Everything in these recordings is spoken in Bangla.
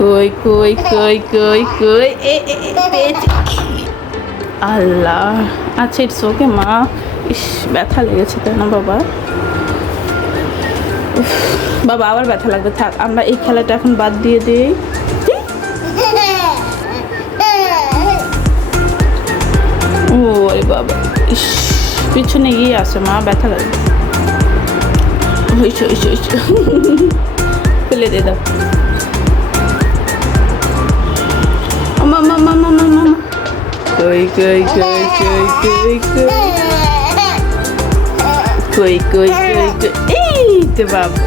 কই কই কই কই কই এ পেয়েছি আল্লাহ আচ্ছা ইটস ওকে মা ইস ব্যথা লেগেছে তাই না বাবা বাবা আবার ব্যথা লাগবে থাক আমরা এই খেলাটা এখন বাদ দিয়ে দিই ও আরে বাবা ইস পিছনে গিয়ে আসে মা ব্যথা লাগবে হইছে হইছে হইছে ফেলে দিয়ে দাও mama, mama, mama, mama. Koi, koi, koi, koi, koi, koi. Koi, koi, koi, koi. Ei, te babu.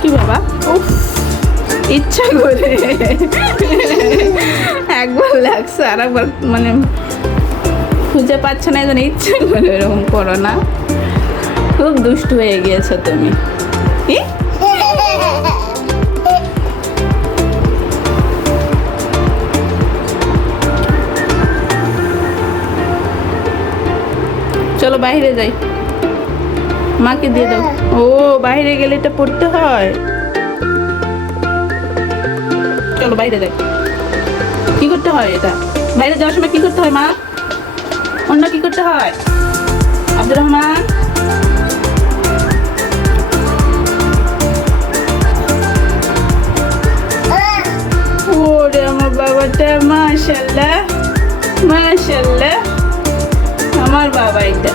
কি বাবা ইচ্ছা করে একবার লাগছে আর একবার মানে খুঁজে পাচ্ছ না এজন্য ইচ্ছা করে এরকম করো না খুব দুষ্ট হয়ে গিয়েছো তুমি চলো বাইরে যাই। মাকে দিয়ে দাও। ও, বাইরে গেলে এটা পড়তে হয়। চলো বাইরে যাই। কি করতে হয় এটা? বাইরে যাওয়ার সময় কি করতে হয় মা? অন্য কি করতে হয়? আব্দুর রহমান? মাশাল্লাহ মাশাল্লাহ আমার বাবা এটা।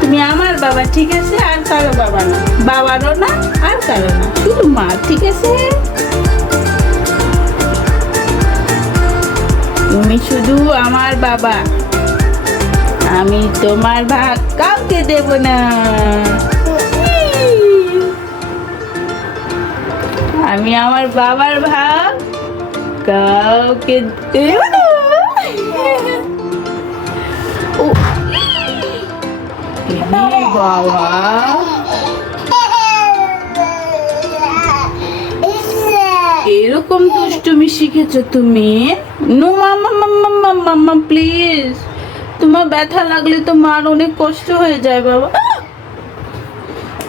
তুমি আমার বাবা, ঠিক আছে? আর কারও বাবা না। বাবারও না, আর কারও না। শুধু মা, ঠিক আছে? তুমি শুধু আমার বাবা। আমি তোমার ভাগ কাউকে দেব না। আমি আমার বাবার ভাগ কাউকে দেব না। বাবা। এরকম দুষ্টুমি শিখেছো তুমি? No mamma please. তোমার ব্যথা লাগলে তো মার অনেক কষ্ট হয়ে যায় বাবা!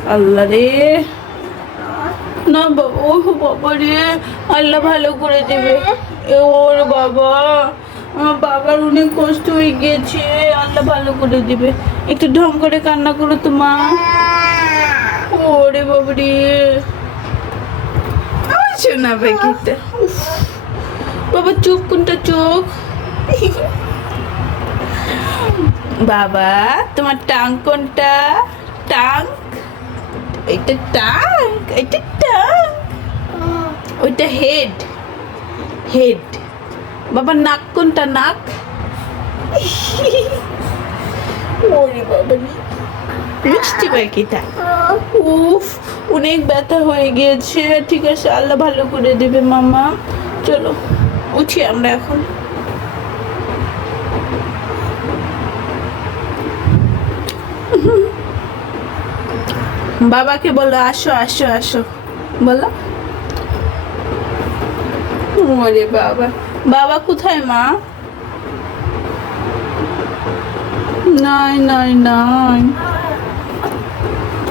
আল্লাহ রে। না বাবা, ও বাবা রে, আল্লাহ ভালো করে দেবে। ওর বাবা, আমার বাবার অনেক কষ্ট হয়ে গিয়েছে আল্লাহ ভালো করে দিবে। একটু ঢং করে কান্না করো তো মা। ওরে বাবা রে। আমার শোনা পাখিটা বাবা, চোখ, কোনটা চোখ? বাবা, তোমার টাং কোনটা? টাং? এটা টাং এটা টাং ওইটা হেড হেড বাবা নাক কোনটা, নাক? মিষ্টি পাখিটা। উফ, অনেক ব্যথা হয়ে গিয়েছে। ঠিক আছে, আল্লাহ ভালো করে দেবে মামা। চলো, উঠি আমরা এখন। বাবাকে বলো আসো আসো আসো। বলো। ওরে বাবা। বাবা কোথায় মা? নাই নাই নাই।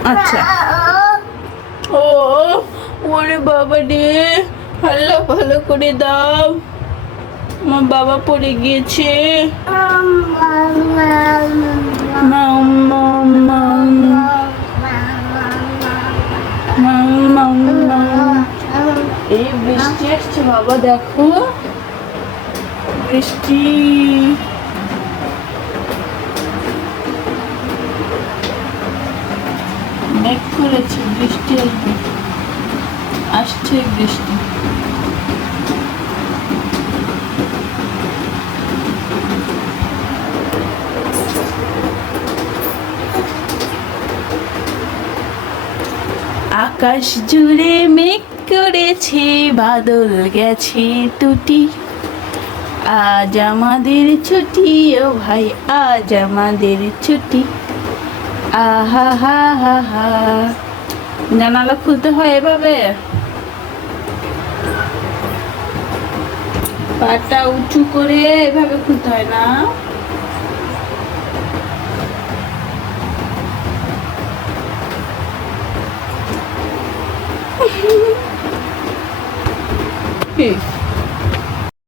আচ্ছা। ও ওরে বাবা রে। আল্লাহ ভালো করে দাও। আমার বাবা পড়ে গিয়েছে। মাম, মাম, মাম, এই বৃষ্টি আসছে, বাবা, দেখো। বৃষ্টি। মেঘ করেছে, বৃষ্টি আসবে। আসছে বৃষ্টি। আকাশ জুড়ে মেঘ করেছে, বাদল গেছে তুটি আজ আমাদের ছুটি, ও ভাই, আজ আমাদের ছুটি। আহা, হা হা হা। জানালা খুলতে হয় এভাবে। পাটা উঁচু করে এভাবে খুলতে হয় না। কি